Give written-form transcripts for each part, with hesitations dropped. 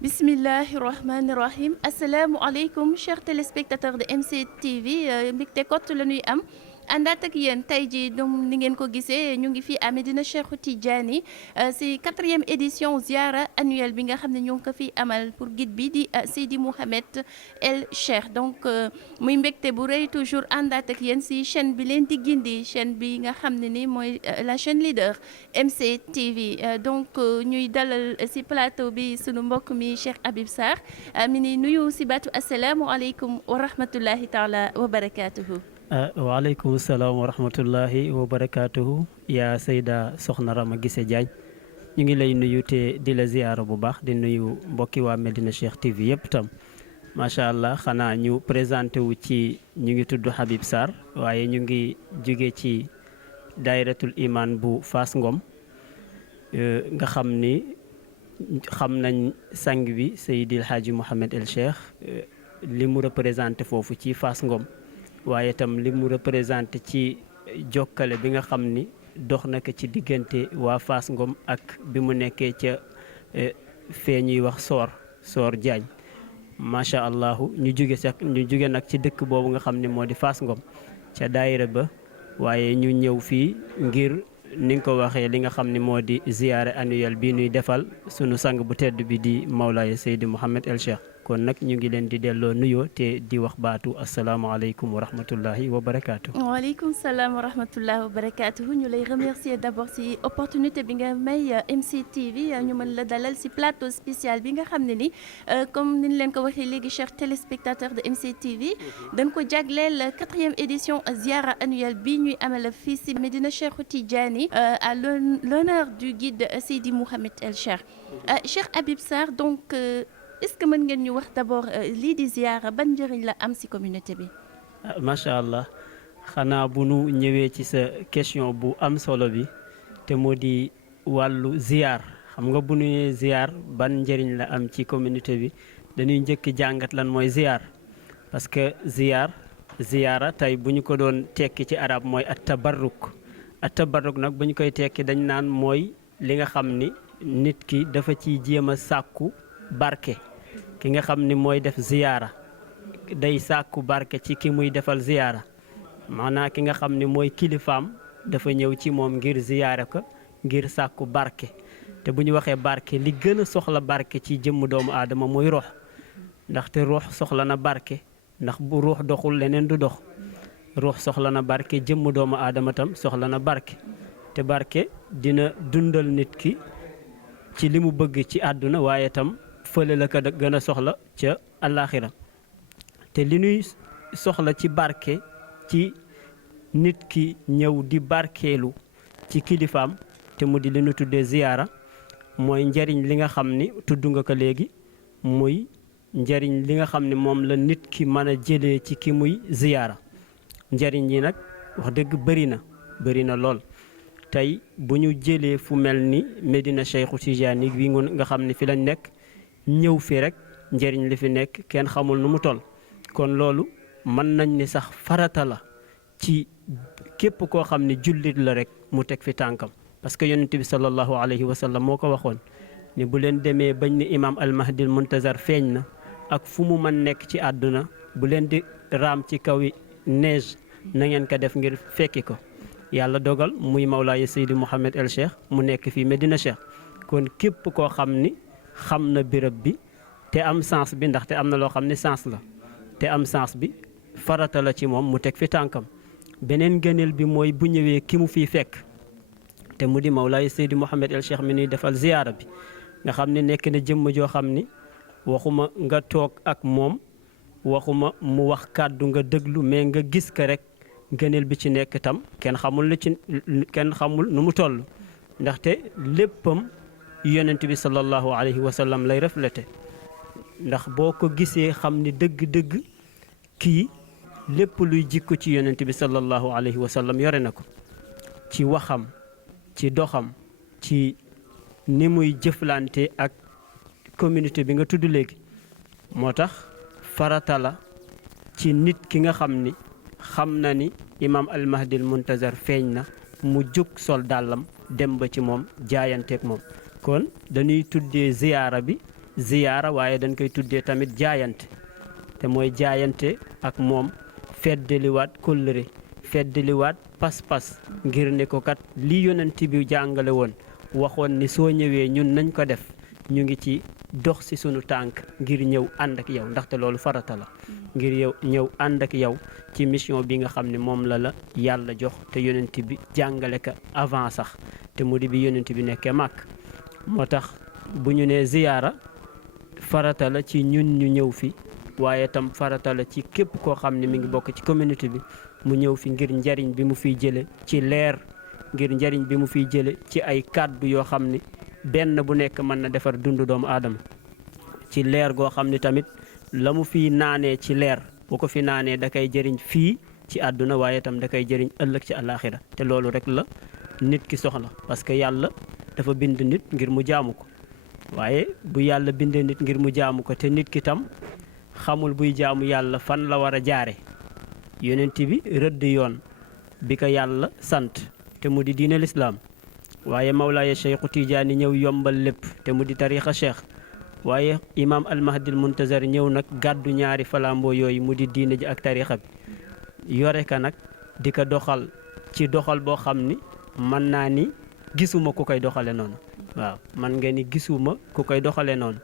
Bismillahirrahmanirrahim. Asalaamaaleykum chers téléspectateurs de MC TV mbégte kott la ñuy am àndaat ak yéen tey jii donc ni ngeen ko gisee ñu ngi fii à Médina Cheikh Tidiane si 4e édition ziara annuelle bi nga xam ne ñu ngi ko fi amal pour guide bi di Seydi Mouhamed El Cheikh donc muy mbégte bu rëy toujours àndaat ak yéen si chaîne bi leen di gindi chaîne bi nga xam ne ni mooy la chaîne leader MC TV donc ñuy dalal si plateau bi sunu mbokk mi Cheikh Habib Sarr mi ni nuyu si baatu asalaamualeykum wa rahmatullahi taala wa barakaatuhu. waaleykum salaam wa rahmatullahi wa barakaatuhu yaa Seyda Soxna Rama Guissé Diagne ñu ngi lay nuyu te di la ziyaara bu baax di nuyu mbokki waa Medina Cheikh TV yëpp tam macha allah xanaa ñu présenté wu ci ñu ngi tudd Habib Sarr waaye ñu ngi jóge ci daayiratul iman bu Fass Ngom nga xam ni xam nañ sang bi Seydil Hadji Mouhamed El Cheikh li mu représenté foofu ci Fass Ngom waaye itam li mu représenté ci jokkale bi nga xam ni dox na ko ci diggante waa Fass Ngom ak bi mu nekkee ca fee ñuy wax Soor Diagne macha allah ñu jóge nag ci dëkk boobu nga xam ne moo di Fass Ngom ca daayira ba waaye ñu ñëw fii ngir ni nga ko waxee li nga xam ne moo di ziyaare annuelle bi ñuy defal sunu sang bu tedd bi di Mawlaaya Seydi Mouhamed El Cheikh kon nag ñu ngi leen di delloo nuyoo te di wax baatu asalaamaaleykum wa rahmatullahi wa barakaatu. waaleykum salaam wa rahmatullahi wa barakaatu ñu lay remercier d'abord si opportunité bi nga may MC TV ñu mën la dalal si plateau spécial bi nga xam ne ni comme ni ñu leen ko waxee léegi chers téléspectateurs de MC TV dañ ko jagleel 4e édition ziara annuelle bi ñuy amal fii si Médina Cheikh Tidiane à l'honneur du guide Seydi Mouhamed El Cheikh. Cheikh Habib Sarr donc. Est-ce que mën ngeen ñu wax d'abord lii di ziyaara ban njëriñ la am ci communauté bi. macha allah xanaa bu nu ñëwee ci sa question bu am solo bi te moo di wàllu ziyaar xam nga bu nu ñëwee ziyaar ban njëriñ la am ci communauté bi dañuy njëkk jàngat lan mooy ziyaar parce que ziyaara tey bu ñu ko doon tekki ci arab mooy at tabarruk nag bu ñu koy tekki dañ naan mooy li nga xam ni nit ki dafa ciy jéem a sàkku barke. ki nga xam ni mooy def ziyaara day sàkku barke ci ki muy defal ziyaara maanaam ki nga xam ni mooy kilifaam dafa ñëw ci moom ngir ziyaara ko ngir sàkku barke te bu ñu waxee barke li gën a soxla barke ci jëmm doomu aadama mooy ruux ndaxte ruux soxla na barke ndax bu ruux doxul leneen du dox ruux soxla na barke jëmm doomu aadama tam soxla na barke te barke dina dundal nit ki ci li mu bëgg ci àdduna waaye tam fële la ko gën a soxla ca àllaaxira te li ñuy soxla ci barke ci nit ki ñëw di barkeelu ci kilifaam te mu di li ñu tuddee ziyaara mooy njariñ li nga xam ni tudd nga ko léegi muy njariñ li nga xam ni moom la nit ki mën a jëlee ci ki muy ziyaara njariñ yi nag wax dëgg bëri na lool tey bu ñu jëlee fu mel ni Médina Cheikh Tidiane bi nga xam ni fi lañ nekk ñëw fi rek njëriñ li fi nekk kenn xamul nu mu toll kon loolu mën nañ ni sax farata la ci képp koo xam ne jullit la rek mu teg fi tànkam parce que yonent bi sallallahu alayhi wa sallam moo ko waxoon ni bu leen demee bañ ni imaam al-Mahdi al-Muntazar feeñ na ak fu mu mën nekk ci àdduna bu leen di raam ci kaw yi neige na ngeen ko def ngir fekki ko yàlla dogal muy Mawlaaya Seydi Mouhamed El Cheikh mu nekk fii Médina Cheikh kon képp koo xam ni xam na béréb bi te am sens bi ndaxte am na loo xam ne sens la te am sens bi farata la ci moom mu teg fi tànkam beneen gëneel bi mooy bu ñëwee ki mu fiy fekk te mu di Mawlaaya Seydi Mouhamed El Cheikh mi nuy defal ziyaara bi nga xam ne nekk na jëmm joo xam ni waxuma nga toog ak moom waxuma mu wax kàddu nga déglu mais nga gis ko rek gëneel bi ci nekk tam kenn xamul nu mu toll ndaxte léppam yonent bi sallallahu alayhi wa sallam lay reflété ndax boo ko gisee xam ni dëgg-dëgg kii lépp luy jikko ci yonent bi sallallahu alayhi wa sallam yore na ko ci waxam ci doxam ci ni muy jëflante ak communauté bi nga tudd léegi moo tax farata la ci nit ki nga xam ni xam na ni imaam al-Mahdi al-Muntazar feeñ na mu jóg sol dàllam dem ba ci moom jaayanteeg moom kon dañuy tuddee ziyaara bi ziyaara waaye dañ koy tuddee tamit jaayante te mooy jaayante ak moom feddaliwaat kóllëre feddaliwaat pas-pas ngir ne ko kat li yonent bi jàngale woon waxoon ni soo ñëwee ñun nañ ko def ñu ngi ci dox ci sunu tànk ngir ñëw ànd ak yow ndaxte loolu farata la ngir yow ñëw ànd ak yow ci mission bi nga xam ne moom la yàlla jox te yonent bi jàngale ka avant sax te mu di bi yonent bi nekkee màkk moo tax bu ñu nee ziyaara farata la ci ñun ñu ñëw fi waaye tam farata la ci képp koo xam ne mi ngi bokk ci communauté bi mu ñëw fi ngir njariñ bi mu fiy jële ci leer ngir njariñ bi mu fiy jële ci ay kàddu yoo xam ne benn bu nekk mën na defar dundu doomu aadama ci leer goo xam ne tamit la mu fiy naanee ci leer bu ko fi naanee da koy jëriñ fii ci àdduna waaye tam da koy jëriñ ëllëg ci àllaaxira te loolu rek la nit ki soxla parce que yàlla dafa bind nit ngir mu jaamu ko waaye bu yàlla bindee nit ngir mu jaamu ko te nit ki tam xamul buy jaamu yàlla fan la war a jaare yonent bi rëdd yoon bi ko yàlla sant te mu di diine lislaam waaye Mawlaaya Cheikhu Tijaani ñëw yombal lépp te mu di tariixa cheikh waaye imaam almahdil muntazar ñëw nag gàddu ñaari falamboo yooyu mu di diine ji ak tariixa bi yore ka nag di ko doxal ci doxal boo xam ni mën naa ni gisuma ku koy doxale noonu waaw man nga ni gisuma ku koy doxale noonu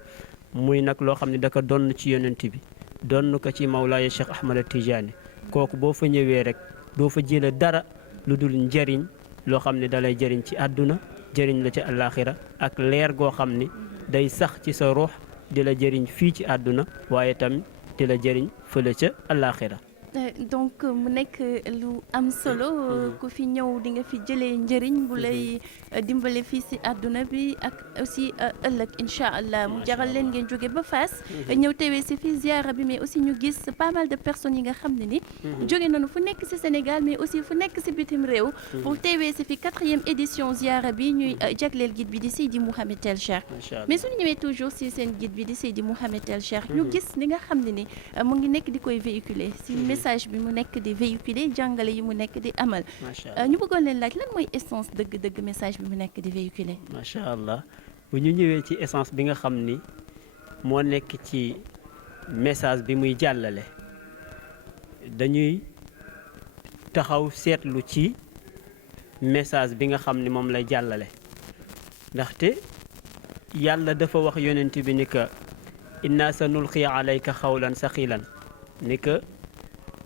muy nag loo xam ne da ko donn ci yonent bi donn ko ci Mawlaaya Cheikh Ahmad Tijaani kooku boo fa ñëwee rek doo fa jële dara lu dul njëriñ loo xam ne dalay jëriñ ci àdduna jëriñ la ci àllaaxira ak leer goo xam ni day sax ci sa ruux di la jëriñ fii ci àdduna waaye tamit di la jëriñ fële ca àllaaxira donc mu nekk lu am solo ku fi ñëw di nga fi jëlee njëriñ bu lay dimbale fii si àdduna bi ak aussi ëllëg incha allah mu jaral leen ngeen jóge ba Fass ñëw teewee si fii ziara bi mais aussi ñu gis pas mal de personnes yi nga xam ne ni jóge nañu fu nekk si Sénégal mais aussi fu nekk si bitim réew pour teewee si fi 4e édition ziara bi ñuy jagleel guide bi di Seydi Mouhamed El Cheikh mais suñu ñëwee toujours si seen guide bi di Seydi Mouhamed El Cheikh ñu gis li nga xam ne ni mu ngi nekk di koy véhiculer si message bi mu nekk di véhiculer jàngale yi mu nekk di amal ñu bëggoon leen laaj lan mooy essence dëgg-dëgg message bi mu nekk di véhiculer macha allah bu ñu ñëwee ci essence bi nga xam ni moo nekk ci message bi muy jàllale dañuy taxaw seetlu ci message bi nga xam ni moom lay jàllale ndaxte yàlla dafa wax yonent bi ni ka inna sa nulqi alayka xawlan saqilan ni ka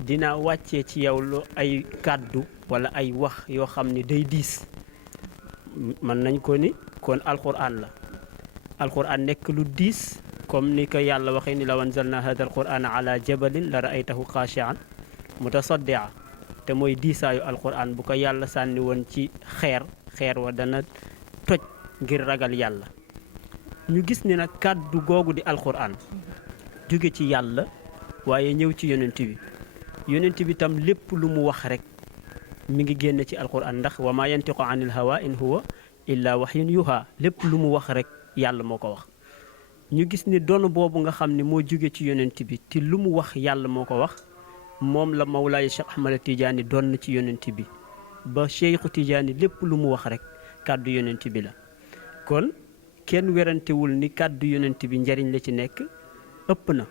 dina wàccee ci yow lu ay kàddu wala ay wax yoo xam ni day diis mën nañ ko ni kon alquran la alquran nekk lu diis comme ni ko yàlla waxee ni law anzalna hada alqurana ala jabalin la raaytahu xaashian mutasaddia te mooy diisaayu alquran bu ko yàlla sànni woon ci xeer wa dana toj ngir ragal yàlla ñu gis ni nag kàddu googu di alquran jóge ci yàlla waaye ñëw ci yonent bi tam lépp lu mu wax rek mi ngi génn ci alquran ndax wa ma yantiqu anil hawa in huwa illa wahyun yuha lépp lu mu wax rek yàlla moo ko wax ñu gis ni doon boobu nga xam ne moo jóge ci yonent bi te lu mu wax yàlla moo ko wax moom la Mawlaay Cheikh Ahmad Tijaani doon ci yonent bi ba Cheikhu Tijaani lépp lu mu wax rek kàddu yonent bi la kon kenn werantewul ni kàddu yonent bi njariñ la ci nekk ëpp na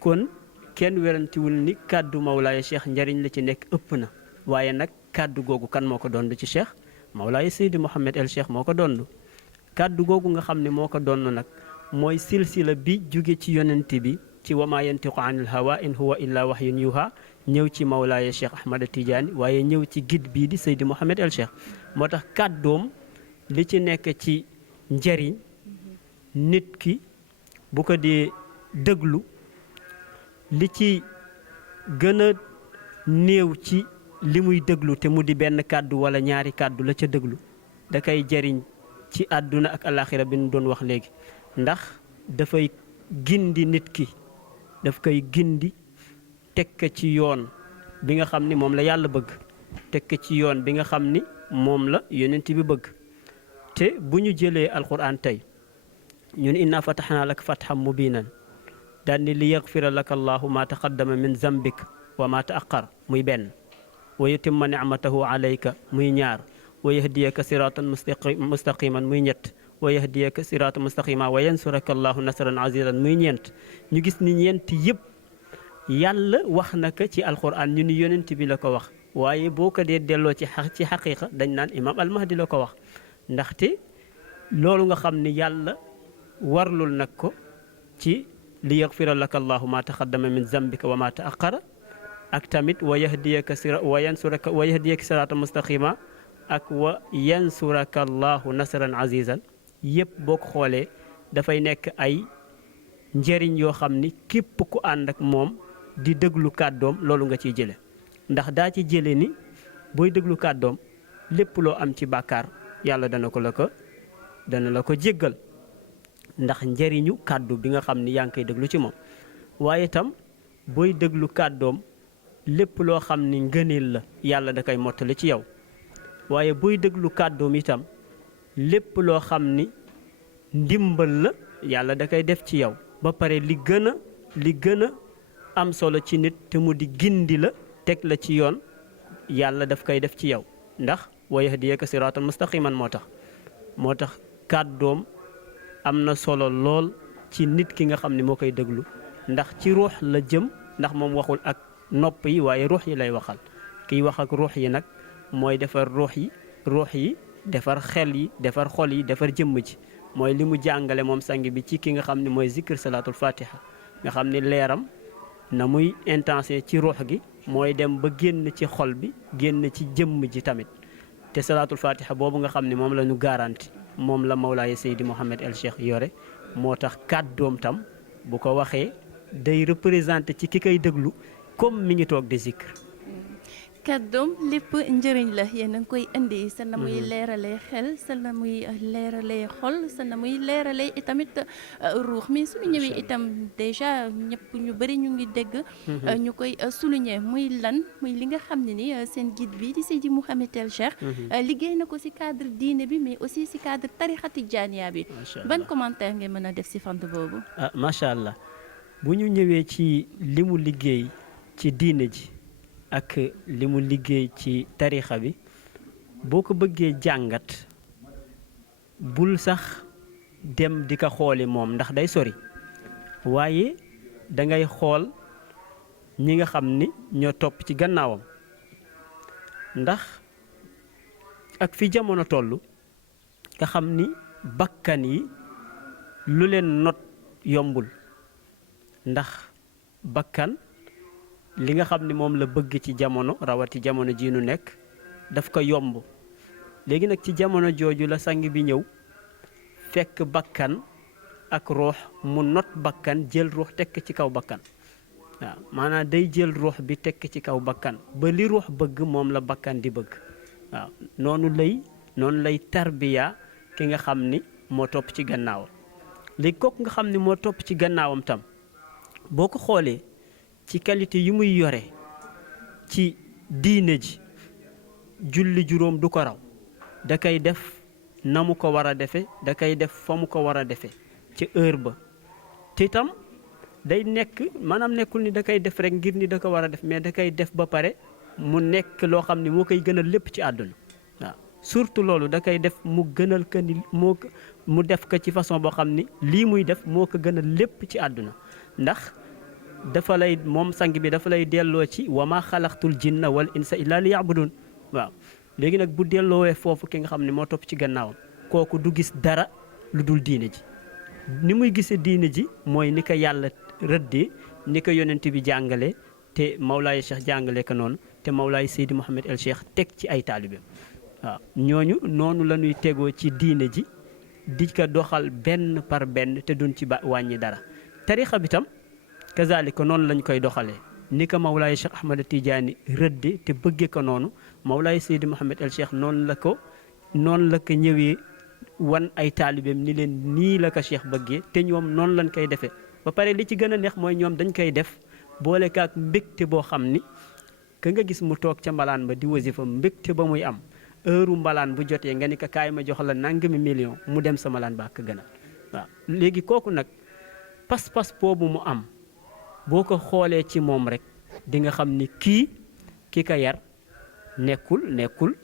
kon kenn werantewul ni kàddu Mawlaaya Cheikh njariñ la ci nekk ëpp na waaye nag kàddu googu kan moo ko doon ci Cheikh Mawlaaya Seydi Mouhamed El Cheikh moo ko doon kàddu googu nga xam ne moo ko doon nag mooy silsila bi jóge ci yonent bi ci wa maa yantiqu anil hawa in huwa illa wahyun yuha ñëw ci Mawlaaya Cheikh Ahmad Tidiane waaye ñëw ci guide bii di Seydi Mouhamed El Cheikh moo tax kàddoom li ci nekk ci njariñ nit ki bu ko dee déglu li ci gën a néew ci li muy déglu te mu di benn kàddu wala ñaari kàddu la ca déglu da koy jariñ ci àdduna ak alaxira bi ñu doon wax léegi ndax dafay gindi nit ki daf koy gindi teg ko ci yoon bi nga xam ni moom la yàlla bëgg teg ko ci yoon bi nga xam ni moom la yonent bi bëgg te bu ñu jëlee alquran tey ñun inna fatahnaa laka fathan mubiinan daal ni li yaghfira laka allahu ma taqaddama min zambik wa ma ta'akhkhar muy benn wa yutimma ni'matahu alayka muy ñaar wa yahdiyaka siratan mustaqiman muy ñett wa yahdiyaka sirata mustaqima wa yansuraka allahu nasran azizan muy ñeent ñu gis ni ñeent yëpp yàlla wax na ko ci alquran ñu ni yonent bi la ko wax waaye boo ko dee delloo ci xaqiqa dañ naan imam almahdi la ko wax ndaxte loolu nga xam ni yàlla warlul nag ko ci li yaxfira laka allahu ma taqaddama min zambika wa ma taaqara ak tamit wa yahdiyaka sirata mustaqima ak wa yansuraka allahu nasran azizan yëpp boo ko xoolee dafay nekk ay njëriñ yoo xam ni képp ku ànd ak moom di déglu kàddoom loolu nga ciy jële ndax daa ci jële ni booy déglu kàddoom lépp loo am ci bàkkaar yàlla dana la ko jéggal ndax njëriñu kàddu bi nga xam ni yaa ngi koy déglu ci moom waaye itam booy déglu kàddoom lépp loo xam ni ngëneel la yàlla da koy mottali ci yow waaye booy déglu kàddoom itam lépp loo xam ni ndimbal la yàlla da koy def ci yow ba pare li gën a am solo ci nit te mu di gindi la teg la ci yoon yàlla daf koy def ci yow ndax wa yahdiyaka siratan mustaqiman moo tax kàddoom am na solo lool ci nit ki nga xam ne moo koy déglu ndax ci ruux la jëm ndax moom waxul ak nopp yi waaye ruux yi lay waxal kiy wax ak ruux yi nag mooy defar ruux yi defar xel yi defar xol yi defar jëmm ji mooy li mu jàngale moom sang bi ci ki nga xam ne mooy zikr salaatul fatiha nga xam ne leeram na muy intense ci ruux gi mooy dem ba génn ci xol bi génn ci jëmm ji tamit te salaatul fatiha boobu nga xam ne moom la ñu garanti moom la Mawlaaya Seydi Mouhamed El Cheikh yore moo tax kàddoom tam bu ko waxee day représenté ci ki koy déglu comme mi ngi toog di zikr kàddoom lépp njëriñ la yéen a ngi koy indi sa na muy leeralee xel sa na muy leeralee xol sa na muy leeralee itamit ruux mi suñu ñëwee itam déjà ñëpp ñu bëri ñu ngi dégg ñu koy souligner muy li nga xam ne ni seen guide bi di Seydi Mouhamed El Cheikh liggéey na ko ci cadre diine bi mais aussi ci cadre tarixa tijaaniya bi ban commentaire nga mën a def ci fànn boobu macha allah bu ñu ñëwee ci li mu liggéey ci diine ji ak li mu liggéey ci tarixa bi boo ko bëggee jàngat bul sax dem di ko xooli moom ndax day sori waaye dangay xool ñi nga xam ni ñoo topp ci gannaawam ndax ak fi jamono toll nga xam ni bakkan yi lu leen not yombul ndax bakkan li nga xam ni moom la bëgg ci jamono rawati jamono ji nu nekk daf ko yomb léegi nag ci jamono jooju la sang bi ñëw fekk bakkan ak ruux mu not bakkan jël ruux tekk ci kaw bakkan waaw maanaam day jël ruux bi tekk ci kaw bakkan ba li ruux bëgg moom la bakkan di bëgg waaw noonu lay tarbiya ki nga xam ni moo topp ci gannaawam léegi kooku nga xam ni moo topp ci gannaawam tam boo ko xoolee ci qualité yi muy yore ci diine ji julli juróom du ko raw da koy def na mu ko war a defe da koy def fa mu ko war a defe ci heure ba te itam day nekk maanaam nekkul ni da koy def rek ngir ni da ko war a def mais da koy def ba pare mu nekk loo xam ni moo koy gënal lépp ci àdduna waaw surtout loolu da koy def mu gënal ko ni mu def ko ci façon boo xam ni lii muy def moo ko gënal lépp ci àdduna ndax dafa lay moom sang bi dafa lay delloo ci wa ma xalaqtul jinna wal insa illa li yabudun waaw léegi nag bu delloowee foofu ki nga xam ne moo topp ci gannaawam kooku du gis dara lu dul diine ji ni muy gisee diine ji mooy ni ko yàlla rëddee ni ko yonent bi jàngale te Mawlaay Cheikh jàngale ko noonu te Mawlaay Seydi Mouhamed El Cheikh teg ci ay taalibeem waaw ñooñu noonu la ñuy tegoo ci diine ji di ko doxal benn par benn te duñ ci wàññi dara tarixa bi tam kazalika noonu lañ koy doxalee ni ko Mawlaay Cheikh Ahmad Tidiane rëdde te bëggee ko noonu Mawlaay Seydi Mouhamed El Cheikh noonu la ko ñëwee wan ay taalibeem ni leen nii la ko Cheikh bëggee te ñoom noonu lañ koy defee ba pare li ci gën a neex mooy ñoom dañ koy def boole kaak mbégte boo xam ni ka nga gis mu toog ca mbalaan ba di wasifa mbégte ba muy am heure mbalaan bu jotee nga ni ko kaay ma jox la nangami million mu dem sa mbalaan ba ak gën a waaw léegi kooku nag pas-pas boobu mu am boo ko xoolee ci moom rek di nga xam ni ki ko yar nekkul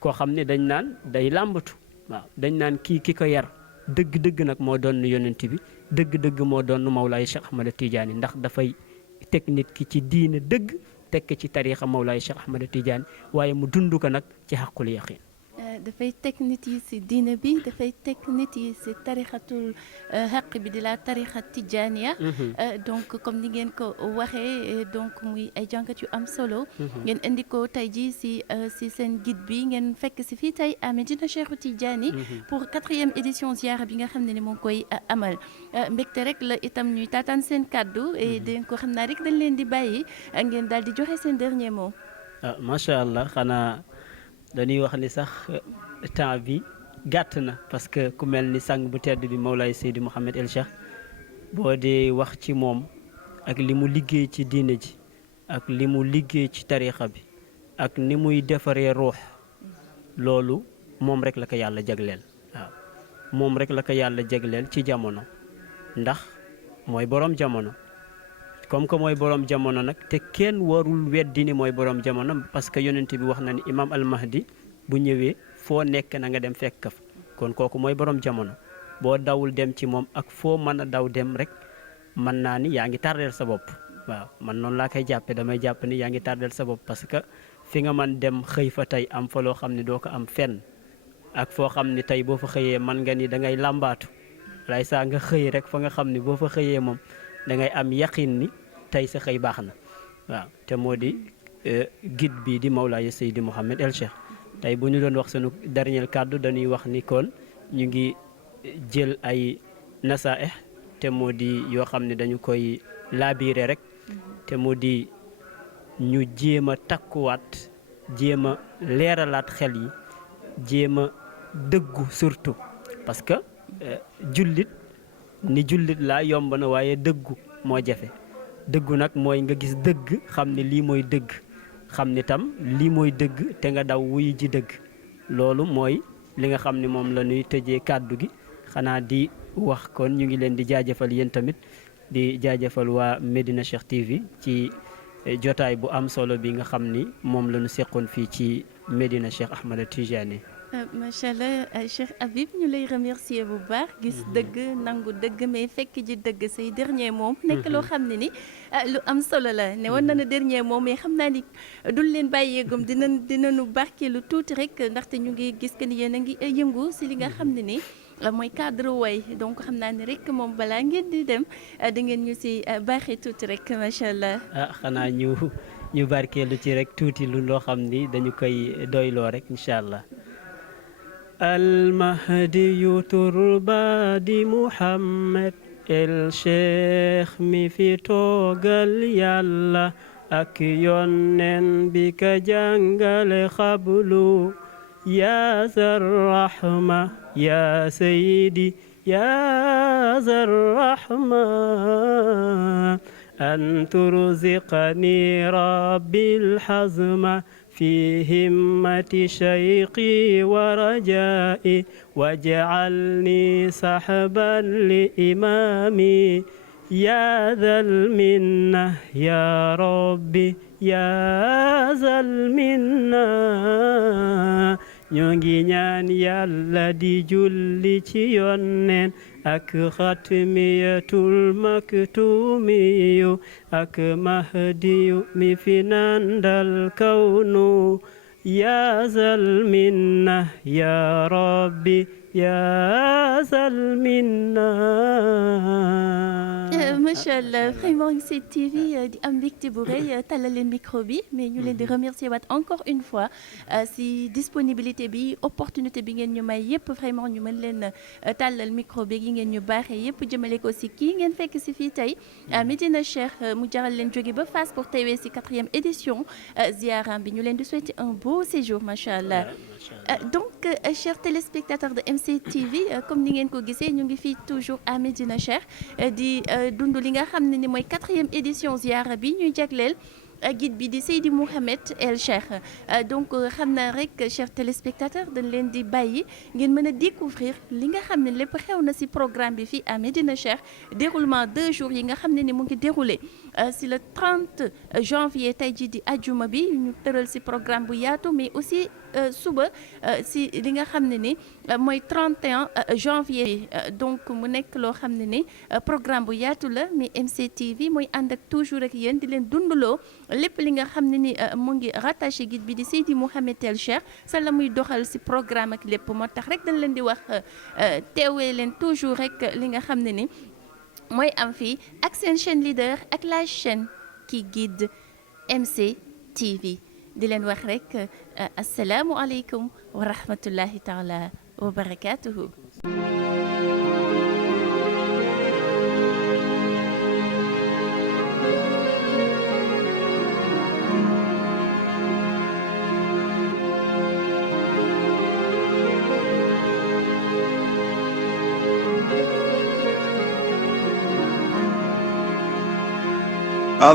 koo xam ne dañ naan day làmbatu waaw dañ naan ki ko yar dëgg-dëgg nag moo doon yonent bi dëgg-dëgg moo doon Mawlaay Cheikh Ahmada Tidiane ndax dafay teg nit ki ci diine dëgg teg ci tariixa Mawlaay Cheikh Ahmada Tidiane waaye mu dund ko nag ci xaqul yaqin. dafay teg nit yi si diine bi dafay teg nit yi si tarixatul xaq bi di la tarixa tijaaniya donc comme ni ngeen ko waxee donc muy ay jàngat yu am solo ngeen indi ko tey ji si seen guide bi ngeen fekk si fii tey à Médina Cheikhu Tidiane pour 4e édition ziara bi nga xam ne ni mu ngi koy amal mbégte rek la itam ñuy taataan seen kàddu et dañ ko xam naa rek dañ leen di bàyyi ngeen daal di joxe seen dernier mot. macha allah xanaa dañuy wax ni sax temps bi gàtt na parce que ku mel ni sang bu tedd bi Mawlaay Seydi Mouhamed El Cheikh boo dee wax ci moom ak li mu liggéey ci diine ji ak li mu liggéey ci tariixa bi ak ni muy defaree ruux loolu moom rek la ko yàlla jagleel waaw moom rek la ko yàlla jagleel ci jamono ndax mooy boroom jamono comme que mooy boroom jamono nag te kenn warul weddi ni mooy boroom jamono parce que yonent bi wax na ni imam al-Mahdi bu ñëwee foo nekk na nga dem fekk fa kon kooku mooy boroom jamono boo dawul dem ci moom ak foo mën a daw dem rek mën naa ni yaa ngi tardeel sa bopp waaw man noonu laa koy jàppe damay jàpp ni yaa ngi tardeel sa bopp parce que fi nga mën dem xëy fa tey am fa loo xam ne doo ko am fenn ak foo xam ne tey boo fa xëyee mën nga ni da ngay làmbaatu lay saa nga xëy rek fa nga xam ne boo fa xëyee moom da ngay am yaqin ni tey sa xëy baax na waaw te moo di guide bi di Mawlaay Seydi Mouhamed El Cheikh tey bu ñu doon wax sunu dernier kàddu dañuy wax ni kon ñu ngi jël ay nasaaih te moo di yoo xam ne dañu koy laabiire rek te moo di ñu jéem a takkuwaat jéem a leeralaat xel yi jéem a dëggu surtout parce que jullit ni jullit laa yomb na waaye dëggu moo jafe dëggu nag mooy nga gis dëgg xam ne lii mooy dëgg xam ni tam lii mooy dëgg te nga daw wuyu ji dëgg loolu mooy li nga xam ne moom la ñuy tëjee kàddu gi xanaa di wax kon ñu ngi leen di jaajëfal yéen tamit di jaajëfal waa Médina Cheikh TV ci jotaay bu am solo bi nga xam ni moom la ñu seqoon fii ci Médina Cheikh Ahmada Tidiane. macha allah Cheikh Habib ñu lay remercier bu baax gis dëgg nangu dëgg mais fekk ji dëgg say dernier moom nekk loo xam ne ni lu am solo la ne woon na ne dernier moom mais xam naa ni dul leen bàyyeegum dinañu barkeelu tuuti rek ndaxte ñu ngi gis que ni yéen a ngi yëngu si li nga xam ne ni mooy cadre way donc xam naa ni rek moom balaa ngeen di dem da ngeen ñu si baaxee tuuti rek macha allah. xanaa ñu barkeelu ci rek tuuti lu loo xam ni dañu koy doyloo rek incha allah. Al-Mahdi turba di Mouhamed El Cheikh mi fi toogal yàlla ak yonnen bi ka jàngale xablu ya zarrahma ya sayyidi ya zarrahma an turziqani rabbil hazma في همة شيقي ورجائي واجعلني صحبا لإمامي يا ذا المنة يا ربي يا ذا المنة ñoo ngi ñaan yàlla di julli ci yonneen ak xatmiyatul maktumiyu ak mahdiyu mi fi nandal kawnu ya zal minna ya rabbi ya zal minna. macha allah vraiment MCT TV di am mbégte bu rëy tàllal leen micro bi mais ñu leen di remercier waat encore une fois si disponibilité bi opportunité bi ngeen ñu may yëpp vraiment ñu mën leen tàllal micro bi yi ngeen ñu baaxee yëpp jëmale ko si kii ngeen fekk si fii tey Médina Cheikh mu jaral leen jóge ba Fass pour teewee si 4e édition ziaram bi ñu leen di souhaiter un beau séjour macha allah. Donc chers téléspectateurs de MCT TV comme ni ngeen ko gisee ñu ngi fii toujours à Médina Cheikh di dund li nga xam ne ni mooy 4e édition ziara bi ñuy jagleel guide bi di Seydi Mouhamed El Cheikh donc xam naa rek chers téléspectateurs dañ leen di bàyyi ngeen mën a découvrir li nga xam ne lépp xew na ci programme bi fii à Médina Cheikh déroulement 2 jours yi nga xam ne ni mu ngi déroulé si le 30 janvier tey jii di ajuma bi ñu tëral si programme bu yaatu mais aussi suba si li nga xam ne ni mooy 31 janvier bi donc mu nekk loo xam ne ni programme bu yaatu la mais MCTV mooy ànd ak toujours ak yéen di leen dundaloo lépp li nga xam ne ni mu ngi rattaché guide bi di Seydi Mouhamed El Cheikh sa la muy doxal si programme ak lépp moo tax rek dañ leen di wax teewee leen toujours rek li nga xam ne ni mooy am fii ak seen chaîne leader ak la chaîne qui guide MCTV di leen wax rek asalaamualeykum wa rahmatullahi taala wa barakatuhu.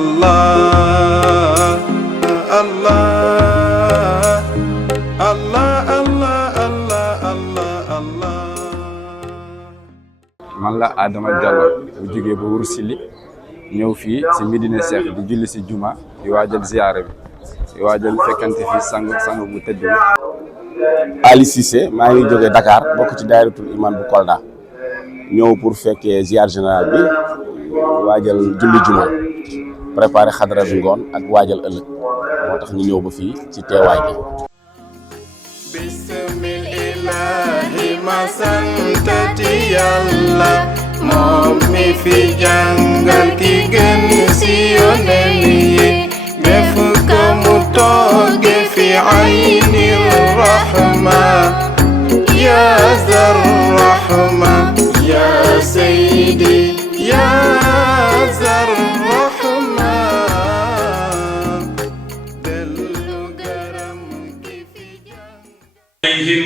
Allah Allah Allah Allah Allah Allah Allah. man la Adama Diallo bu jógee ba Wuro Sili ñëw fii si Médina Cheikh di julli si juma di waajal ziyaare bi di waajal fekkante fii sang bu tëdd bi. Ali Cissé maa ngi jógee Dakar bokk ci daayiratul iman bu Kolda ñëw pour fekkee ziyaar général bi waajal julli juma préparé xadara bi ngoon ak waajal ëllëg moo tax ñu ñëw ba fii ci teewaay gi. bismillahi ma santati yàlla moom mi fi jàngal ki gën si yonent yi def ko mu tooge fi ayni rahma ya zar rahma ya sayyidi ya zar rahma dellu garam ki fi عليهم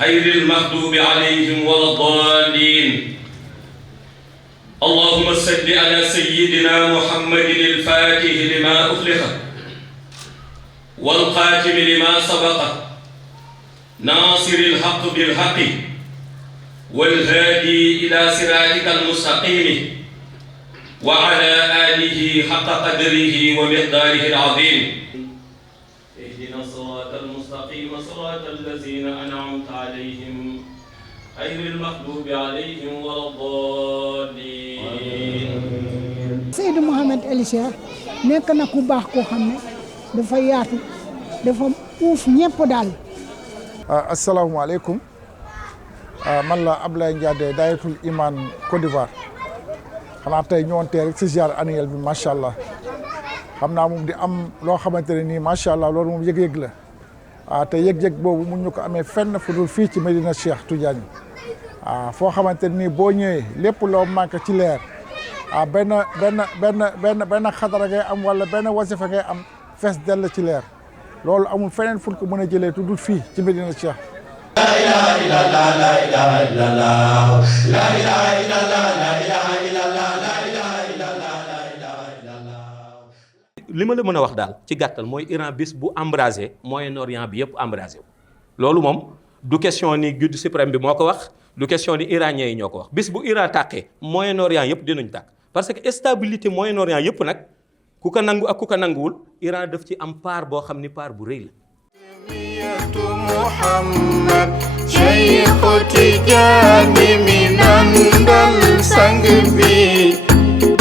غير المغضوب عليهم ولا الضالين اللهم صل على سيدنا محمد الفاتح لما أغلق والقاتم لما سبق ناصر الحق بالحق والهادي إلى صراطك المستقيم وعلى آله حق قدره ومقداره العظيم اهدنا الصراط المستقيم صراط الذين أنعمت عليهم غير المغضوب عليهم ولا الضالين. Seydi Mouhamed El Cheikh nekk na ku baax koo xam ne dafa yaatu dafa uuf ñëpp daal. asalaamaaleykum man la Ablaye Ndiadé daayiratul iman Côte d'Ivoire xanaa tey ñëwoon tey rek si ziar annuel bi macha allah xam naa moom di am loo xamante ne nii macha allah loolu moom yëg-yëg la te yëg-yëg boobu mun ñu ko amee fenn fu dul fii ci Médina Cheikh Tidiane foo xamante ne nii boo ñëwee lépp loo manqué ci leer benn xadara ngay am wala benn wasifa ngay am fees dell ci leer loolu amul feneen fu ko mën a jëlee tu dul fii ci Médina Cheikh. La ilaha illallah, la ilaha illallah, la ilaha illallah, la ilaha illallah, la ilaha illallah, la ilaha illallah. li ma la mën a wax daal ci gàttal mooy Iran bis bu embrasé Moyen-Orient bi yëpp embrasé wu loolu moom du question ni Guide suprême bi moo ko wax du question ni iranien yi ñoo ko wax bis bu Iran tàqee Moyen-Orient yëpp dinañ tàkk parce que stabilité Moyen-Orient yëpp nag ku ko nangu ak ku ko nanguwul Iran daf ci am part boo xam ni part bu rëy la. Muhammad Cheikhu Tijaani mi nandal sang bi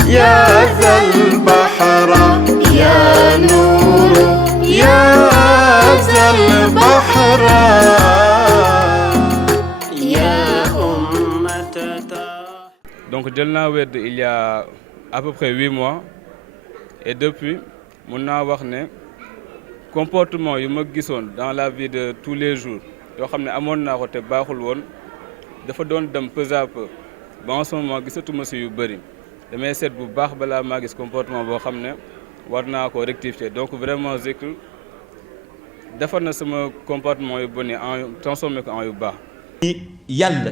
ya zal bahra ya nuuru ya zal bahra ya ummatata. Donc jël naa werd il y a à peu près 8 mois et depuis mun naa wax ne comportement yu ma gisoon dans la vie de tous les jours yoo xam ne amoon naa ko te baaxul woon dafa doon dem peu à peu ba en ce moment gisatuma si yu bëri damay seet bu baax balaa maa gis comportement boo xam ne war naa ko rectifier donc vraiment zikr defar na sama comportement yu bon en transformé ko en yu baax. yàlla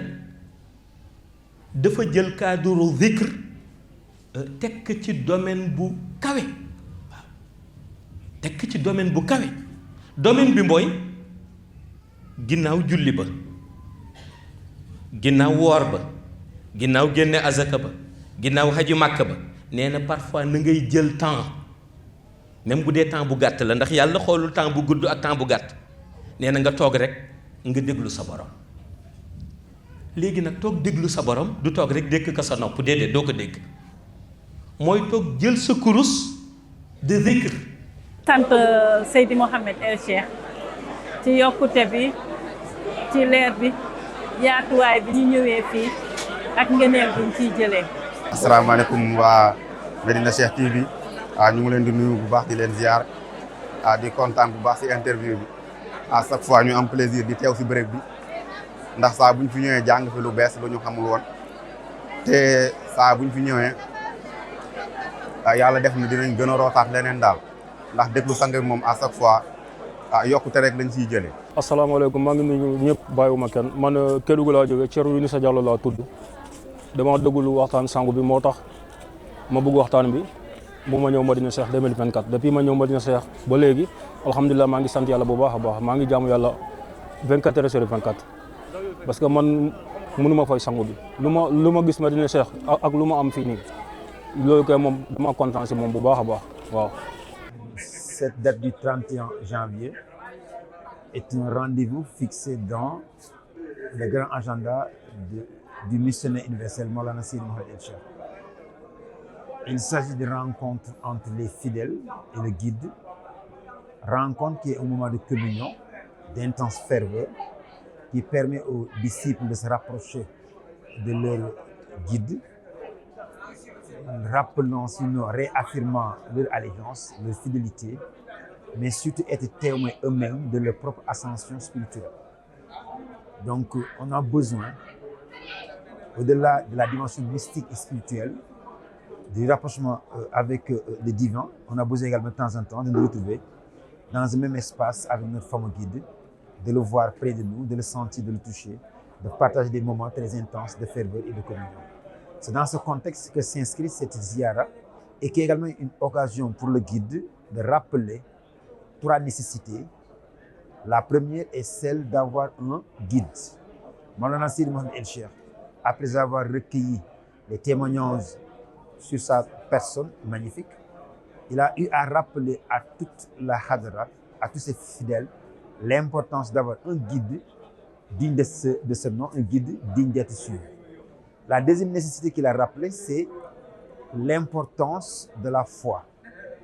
dafa jël cadre zikr tekk ci domaine bu kawe waaw tekk ci domaine bu kawe domaine bi mooy ginnaaw julli ba ginnaaw woor ba ginnaaw génne azaka ba ginnaaw xaju màkk ba nee na parfois na ngay jël temps même bu dee temps bu gàtt la ndax yàlla xoolul temps bu gudd ak temps bu gàtt nee na nga toog rek nga déglu sa borom. léegi nag toog déglu sa borom du toog rek dékk ko sa nopp déedéet doo ko dégg mooy toog jël sa kurus de zikr. sant Seydi Mouhamed El Cheikh ci yokkute bi ci leer bi yaatuwaay bi ñu ñëwee fii ak ngëneel bi ñu ciy jëlee. asalaamaaleykum waa Medina Cheikh TV ñu ngi leen di nuyu bu baax di leen ziar di kontaan bu baax si interview bi à chaque fois ñu am plaisir di teew si béréb bi ndax saa buñ fi ñëwee jàng fi lu bees lu ñu xamul woon te saa buñ fi ñëwee yàlla def na dinañ gën a rootaat leneen daal ndax déglu sang bi moom à chaque fois yokkute rek lañ siy jëlee. asalaamaaleykum maa ngi nuyu ñëpp bàyyiwuma kenn man Kédougou laa jógee Thierno Younoussa Diallo laa tudd dama déglu waxtaan sangu bi moo tax ma bëgg waxtaan bi bu ma ñëw Medina Cheikh 2024 depuis ma ñëw Medina Cheikh ba léegi alhamdulilah maa ngi sant yàlla bu baax a baax maa ngi jaamu yàlla 24 heures sur 24 parce que man mënu ma fay sangu bi lu ma gis Medina Cheikh ak lu ma am fii nii loolu kay moom dama kontaan si moom bu baax a baax waaw. Cette date du 31 janvier est un rendez-vous fixé dans le grand agenda du missionnaire universel Maulana Seydi Mouhamed El Cheikh. Il s'agit de rencontre entre les fidèles et le guide, rencontre qui est un moment de communion, d'intense ferveur, qui permet aux disciples de se rapprocher de leur guide, rappelant sinon réaffirmant leur allégeance, leur fidélité, mais surtout être témoins eux-mêmes de leur propre ascension spirituelle. Donc on a besoin, au-delà de la dimension mystique et spirituelle, du rapprochement avec le divin, on a besoin également de temps en temps de nous retrouver dans un même espace avec notre fameux guide, de le voir près de nous, de le sentir, de le toucher, de partager des moments très intenses de ferveur et de communion. C'est dans ce contexte que s'inscrit cette ziara et qui est également une occasion pour le guide de rappeler 3 nécessités. La première est celle d'avoir un guide. Maulana Seydi Mouhamed El Cheikh, après avoir recueilli les témoignages sur sa personne magnifique, il a eu à rappeler à toute la Hadra, à tous ses fidèles, l'importance d'avoir un guide digne de ce nom, un guide digne d'être suivi. La deuxième nécessité qu'il a rappelée, c'est l'importance de la foi.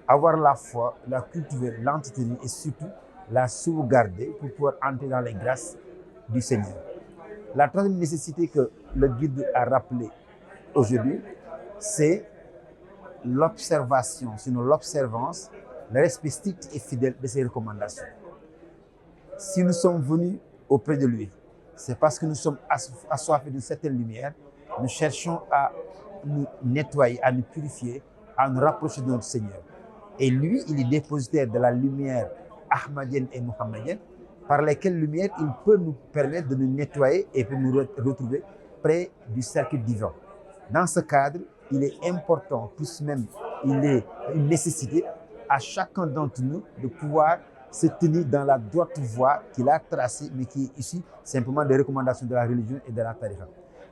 Avoir la foi, la cultiver, l'entretenir et surtout la sauvegarder pour pouvoir entrer dans les grâces du Seigneur. La troisième nécessité que le guide a rappelée aujourd'hui, c'est l'observation, sinon l'observance, le respect strict et fidèle de ses recommandations. Si nous sommes venus auprès de lui, c'est parce que nous sommes assoiffés d'une certaine lumière. Nous cherchons à nous nettoyer, à nous purifier, à nous rapprocher de notre Seigneur. Et lui, il est dépositaire de la lumière ahmadienne et mohammedienne, par lesquelles lumière il peut nous permettre de nous nettoyer et pour nous retrouver près du cercle divin. Dans ce cadre, il est important, plus même, il est une nécessité à chacun d'entre nous de pouvoir se tenir dans la droite voie qu'il a tracée, mais qui est issue simplement des recommandations de la religion et de la tariqa.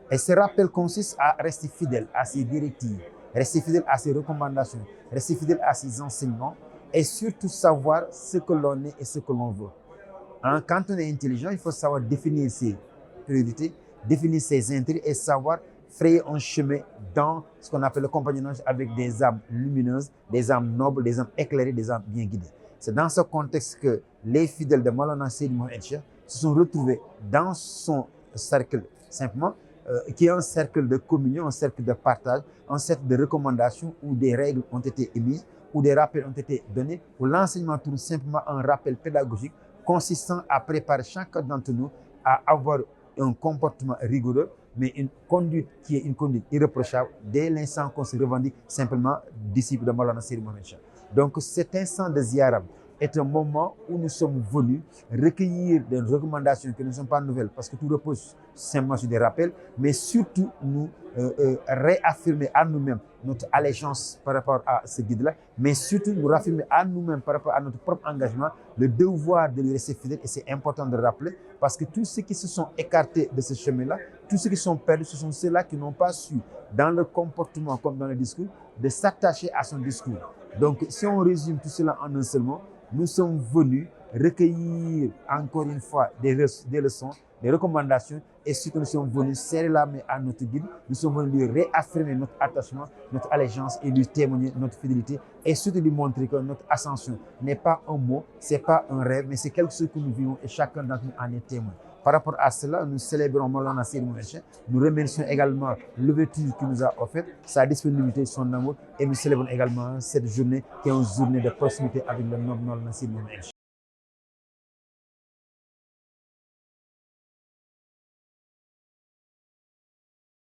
Et ce rappel consiste à rester fidèle à ses directives, rester fidèle à ses recommandations, rester fidèle à ses enseignements et surtout savoir ce que l'on est et ce que l'on veut. Quand on est intelligent, il faut savoir définir ses priorités, définir ses intérêts et savoir frayer un chemin dans ce qu'on appelle le compagnonnage avec des âmes lumineuses, des âmes nobles, des âmes éclairées, des âmes bien guidées. C'est dans ce contexte que les fidèles de Maulana Seydi Mouhamed El Cheikh se sont retrouvés dans son cercle, simplement, qui est un cercle de communion, un cercle de partage, un cercle de recommandations où des règles ont été émises, où des rappels ont été donnés, où l'enseignement tourne simplement un rappel pédagogique consistant à préparer chacun d'entre nous à avoir un comportement rigoureux, mais une conduite qui est une conduite irréprochable dès l'instant qu'on se revendique simplement disciple de Maulana Seydi Mouhamed El Cheikh. Donc cet instant de ziara est un moment où nous sommes venus recueillir des recommandations qui ne sont pas nouvelles parce que tout repose simplement sur des rappels, mais surtout nous réaffirmer à nous-mêmes notre allégeance par rapport à ce guide-là, mais surtout nous réaffirmer à nous-mêmes par rapport à notre propre engagement, le devoir de lui rester fidèle. Et c'est important de le rappeler parce que tous ceux qui se sont écartés de ce chemin-là, tous ceux qui sont perdus, ce sont ceux-là qui n'ont pas su dans le comportement comme dans le discours, de s'attacher à son discours. Donc, si on résume tout cela en un seul mot, nous sommes venus recueillir encore une fois des leçons, des recommandations, et surtout nous sommes venus serrer la main à notre guide, nous sommes venus lui réaffirmer notre attachement, notre allégeance et lui témoigner notre fidélité, et surtout lui montrer que notre ascension n'est pas un mot, c'est pas un rêve, mais c'est quelque chose que nous vivons et chacun d'entre nous en est témoin. Par rapport à cela, nous célébrons Maulana Seydi Mouhamed El Cheikh. Nous remercions également l'ouverture qu'il nous a offerte, sa disponibilité, son amour, et nous célébrons également cette journée qui est une journée de proximité avec le noble Maulana Seydi Mouhamed El Cheikh.